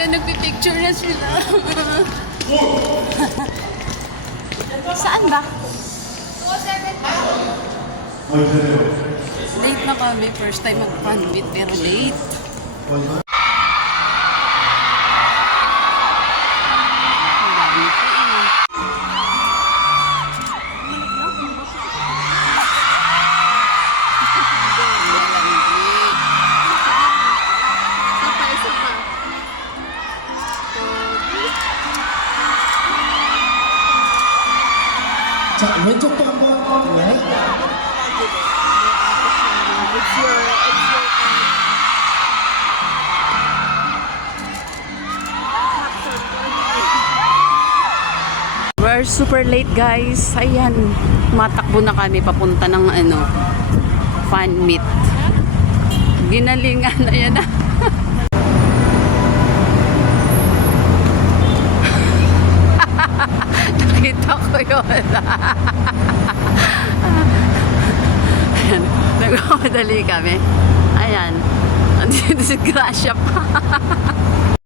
na nagpipicture na sila. Saan ba? Late na kami. First time mag-fan meet pero late. Ang dami po eh. 자, 왼쪽 또 한번. 네. We're super late guys. Ayan, matakbo na kami papunta ng fan meet. Ginalingan, ayan na. Nakita ko yun. Ayan, nagmamadali kami. Ayan, andito si Gracia pa.